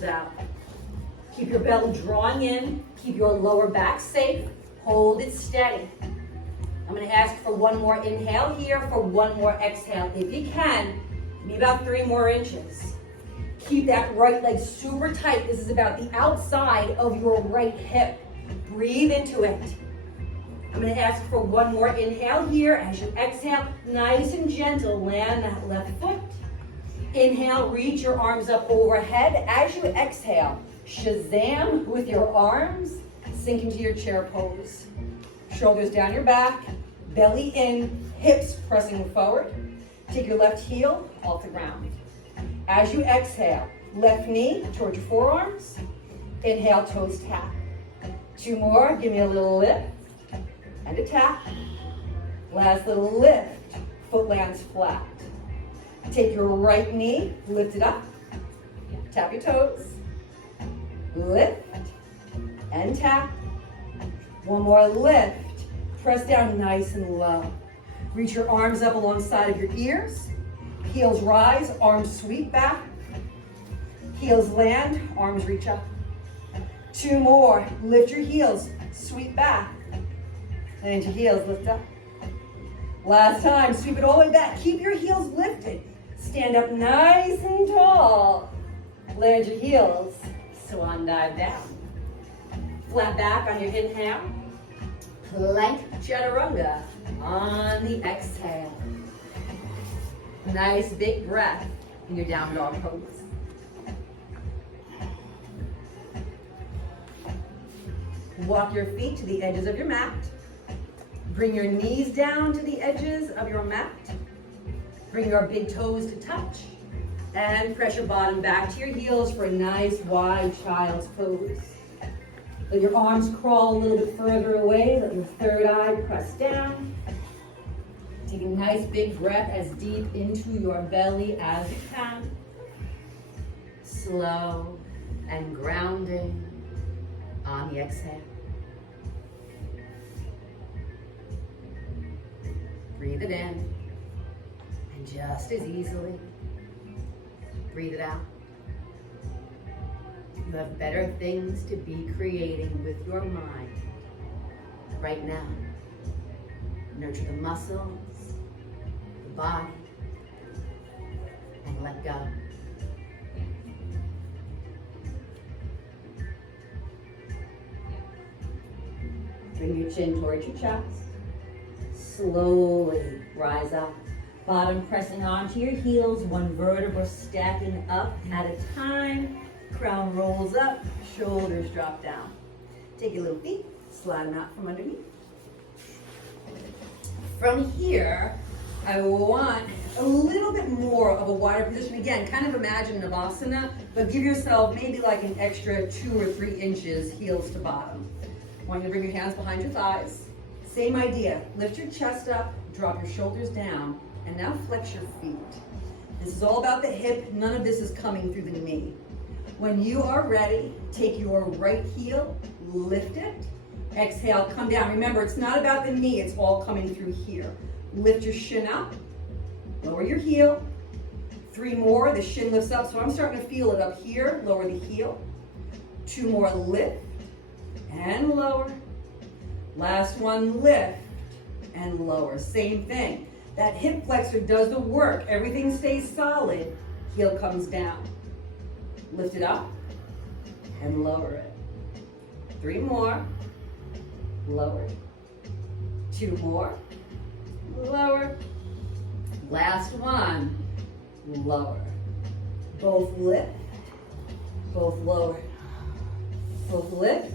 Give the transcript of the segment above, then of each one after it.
reaches out. Keep your belly drawing in. Keep your lower back safe. Hold it steady. I'm going to ask for one more inhale here, for one more exhale. If you can, maybe about 3 more inches. Keep that right leg super tight. This is about the outside of your right hip. Breathe into it. I'm going to ask for one more inhale here. As you exhale, nice and gentle, land that left foot. Inhale, reach your arms up overhead. As you exhale, Shazam with your arms, sink into your chair pose. Shoulders down your back, belly in, hips pressing forward. Take your left heel off the ground. As you exhale, left knee towards your forearms. Inhale, toes tap. 2 more, give me a little lift and a tap. Last little lift, foot lands flat. Take your right knee, lift it up, tap your toes, lift and tap. One more lift, press down nice and low. Reach your arms up alongside of your ears. Heels rise, arms sweep back. Heels land, arms reach up. 2 more, lift your heels, sweep back. Land your heels, lift up. Last time, sweep it all the way back. Keep your heels lifted. Stand up nice and tall. Land your heels, swan dive down. Flat back on your inhale. Plank chaturanga on the exhale. Nice big breath in your down dog pose. Walk your feet to the edges of your mat. Bring your knees down to the edges of your mat. Bring your big toes to touch. And press your bottom back to your heels for a nice wide child's pose. Let your arms crawl a little bit further away. Let your third eye press down. Take a nice big breath as deep into your belly as you can. Slow and grounding on the exhale. Breathe it in, and just as easily, breathe it out. You have better things to be creating with your mind right now. Nurture the muscles, the body, and let go. Bring your chin towards your chest. Slowly rise up. Bottom pressing onto your heels, one vertebra stacking up at a time. Crown rolls up, shoulders drop down. Take your little feet, slide them out from underneath. From here, I want a little bit more of a wider position. Again, kind of imagine Navasana, but give yourself maybe like an extra 2 or 3 inches heels to bottom. I want you to bring your hands behind your thighs. Same idea, lift your chest up, drop your shoulders down, and now flex your feet. This is all about the hip, none of this is coming through the knee. When you are ready, take your right heel, lift it, exhale, come down. Remember, it's not about the knee, it's all coming through here. Lift your shin up, lower your heel. 3 more, the shin lifts up, so I'm starting to feel it up here, lower the heel. 2 more, lift and lower. Last one, lift and lower. Same thing. That hip flexor does the work. Everything stays solid. Heel comes down. Lift it up and lower it. 3 more. Lower. 2 more. Lower. Last one. Lower. Both lift. Both lower. Both lift.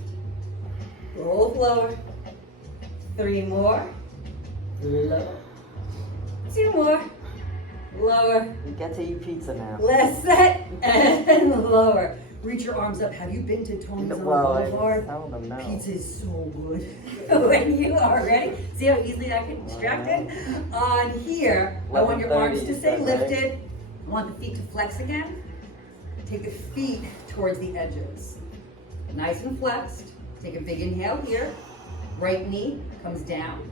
Both lower. 3 more. Lower. 2 more. Lower. We get to eat pizza now. Last set and lower. Reach your arms up. Have you been to Tony's on the Boulevard? No. Pizza is so good. When you are ready, see how easily I get distracted? On here, I want your arms to stay lifted. I want the feet to flex again. Take the feet towards the edges. Nice and flexed. Take a big inhale here. Right knee comes down.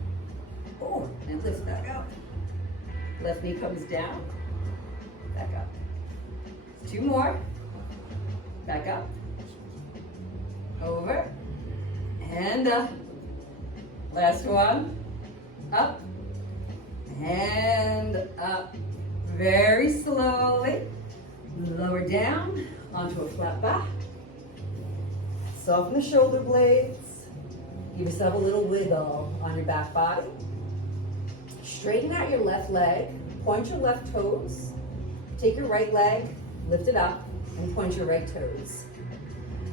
Oh, and lifts back up. Left knee comes down. Back up. 2 more. back up, over, and up. Last one, up, and up. Very slowly, lower down onto a flat back. Soften the shoulder blades. Give yourself a little wiggle on your back body. Straighten out your left leg. Point your left toes. Take your right leg, lift it up, and point your right toes.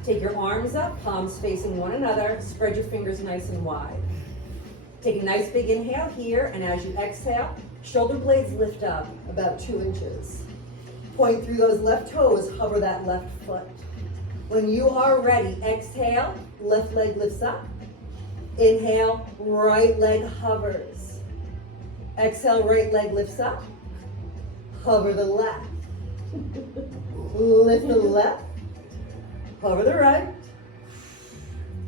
Take your arms up, palms facing one another. Spread your fingers nice and wide. Take a nice big inhale here, and as you exhale, shoulder blades lift up about 2 inches. Point through those left toes, hover that left foot. When you are ready, exhale, left leg lifts up. Inhale, right leg hovers. Exhale, right leg lifts up. Hover the left. Lift the left. Hover the right.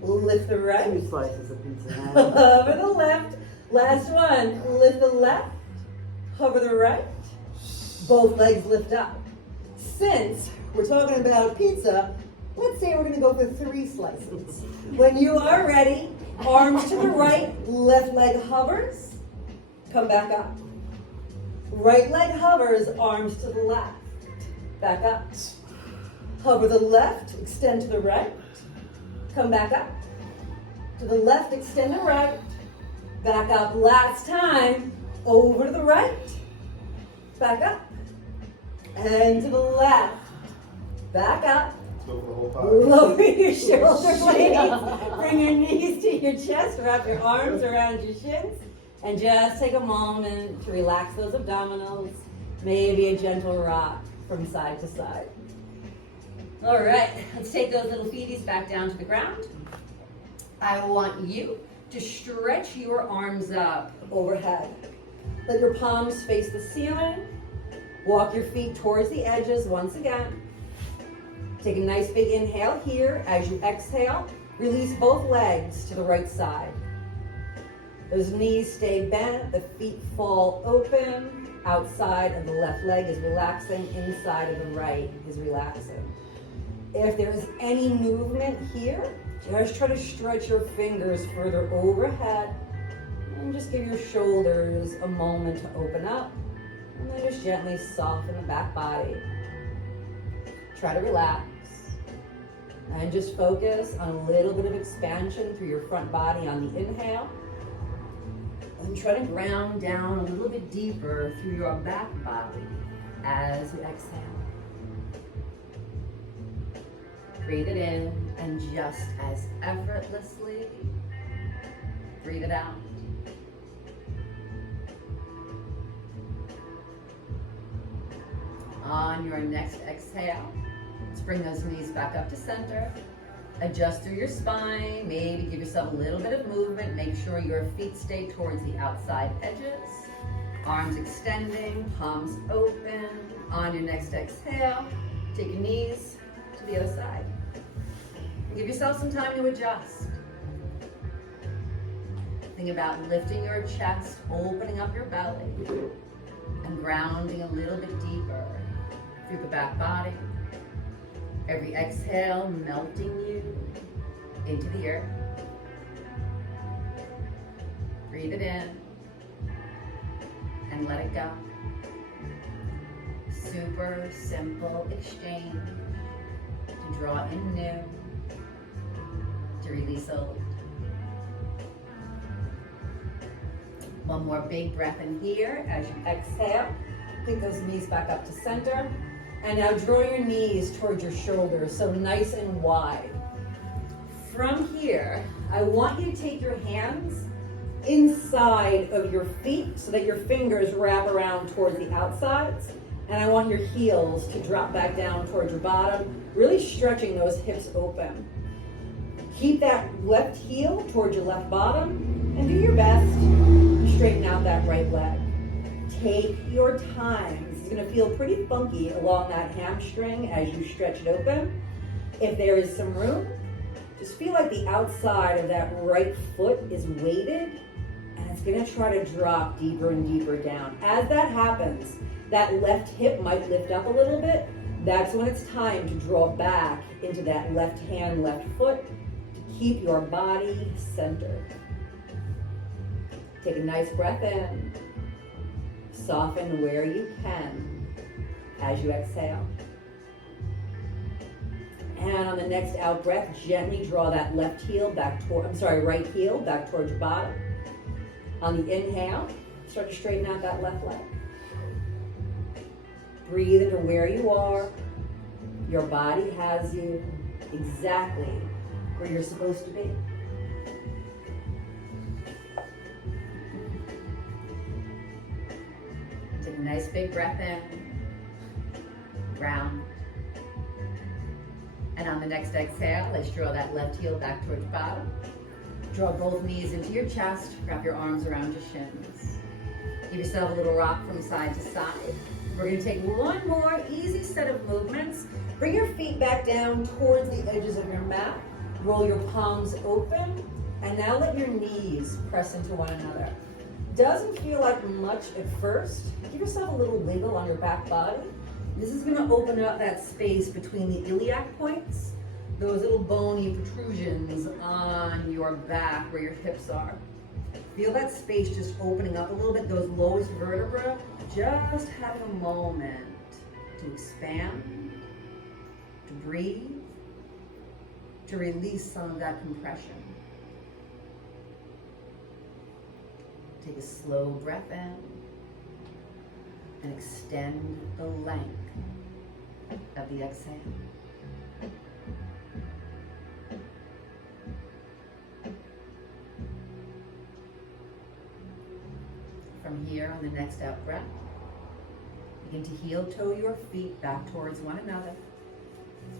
Lift the right. 2 slices of pizza. Hover the left. Last one. Lift the left. Hover the right. Both legs lift up. Since we're talking about pizza, let's say we're going to go for 3 slices. When you are ready, arms to the right, left leg hovers. Come back up. Right leg hovers, arms to the left. Back up. Hover the left, extend to the right. Come back up. To the left, extend the right. Back up. Last time. Over to the right. Back up. And to the left. Back up. Lower your shoulder blades. Bring your knees to your chest. Wrap your arms around your shins. And just take a moment to relax those abdominals. Maybe a gentle rock from side to side. All right, let's take those little feeties back down to the ground. I want you to stretch your arms up overhead. Let your palms face the ceiling. Walk your feet towards the edges once again. Take a nice big inhale here. As you exhale, release both legs to the right side. Those knees stay bent, the feet fall open. Outside of the left leg is relaxing, inside of the right is relaxing. If there's any movement here, just try to stretch your fingers further overhead and just give your shoulders a moment to open up, and then just gently soften the back body. Try to relax and just focus on a little bit of expansion through your front body on the inhale, and try to ground down a little bit deeper through your back body as you exhale. Breathe it in, and just as effortlessly, breathe it out. On your next exhale, let's bring those knees back up to center. Adjust through your spine, maybe give yourself a little bit of movement. Make sure your feet stay towards the outside edges. Arms extending, palms open. On your next exhale, take your knees to the other side. Give yourself some time to adjust. Think about lifting your chest, opening up your belly, and grounding a little bit deeper through the back body. Every exhale, melting you into the earth. Breathe it in and let it go. Super simple exchange to draw in new, to release old. One more big breath in here as you exhale. Pick those knees back up to center. And now draw your knees towards your shoulders, so nice and wide. From here, I want you to take your hands inside of your feet so that your fingers wrap around towards the outsides. And I want your heels to drop back down towards your bottom, really stretching those hips open. Keep that left heel towards your left bottom, and do your best to straighten out that right leg. Take your time. This is going to feel pretty funky along that hamstring as you stretch it open. If there is some room, just feel like the outside of that right foot is weighted, and it's going to try to drop deeper and deeper down. As that happens, that left hip might lift up a little bit, That's when it's time to draw back into that left hand, left foot to keep your body centered. Take a nice breath in. Soften where you can as you exhale. And on the next out breath, gently draw that right heel back towards your bottom. On the inhale, start to straighten out that left leg. Breathe into where you are. Your body has you exactly where you're supposed to be. Take a nice big breath in. Ground. And on the next exhale, let's draw that left heel back towards bottom. Draw both knees into your chest. Wrap your arms around your shins. Give yourself a little rock from side to side. We're going to take one more easy set of movements. Bring your feet back down towards the edges of your mat. Roll your palms open. And now let your knees press into one another. Doesn't feel like much at first. Give yourself a little wiggle on your back body. This is going to open up that space between the iliac points, those little bony protrusions on your back where your hips are. Feel that space just opening up a little bit, those lowest vertebrae, just having a moment to expand, to breathe, to release some of that compression. Take a slow breath in and extend the length of the exhale. From here, on the next out breath, begin to heel toe your feet back towards one another.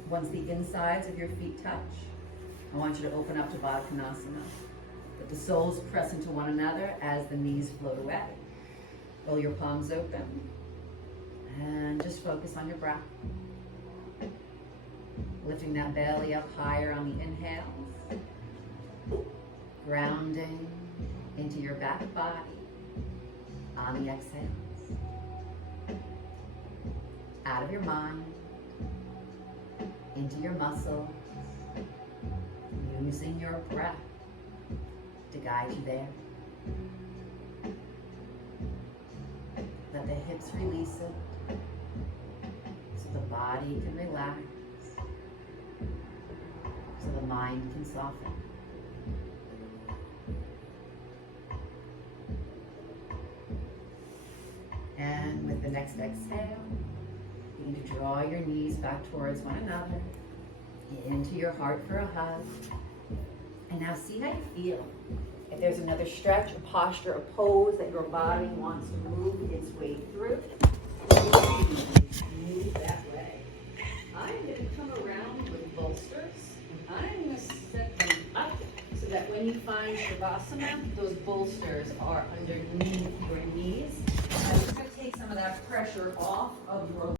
Once the insides of your feet touch, I want you to open up to Baddha Konasana. Let the soles press into one another as the knees float away. Roll your palms open and just focus on your breath. Lifting that belly up higher on the inhales. Grounding into your back body on the exhales. Out of your mind, into your muscles, using your breath to guide you there. Let the hips release it so the body can relax, so the mind can soften. And with the next exhale, begin to draw your knees back towards one another, into your heart for a hug. And now see how you feel. If there's another stretch, a posture, a pose that your body wants to move its way through, move that way. I'm going to come around with bolsters, and I'm going to set them up so that when you find Shavasana, those bolsters are underneath your knees. I'm just going to take some of that pressure off of your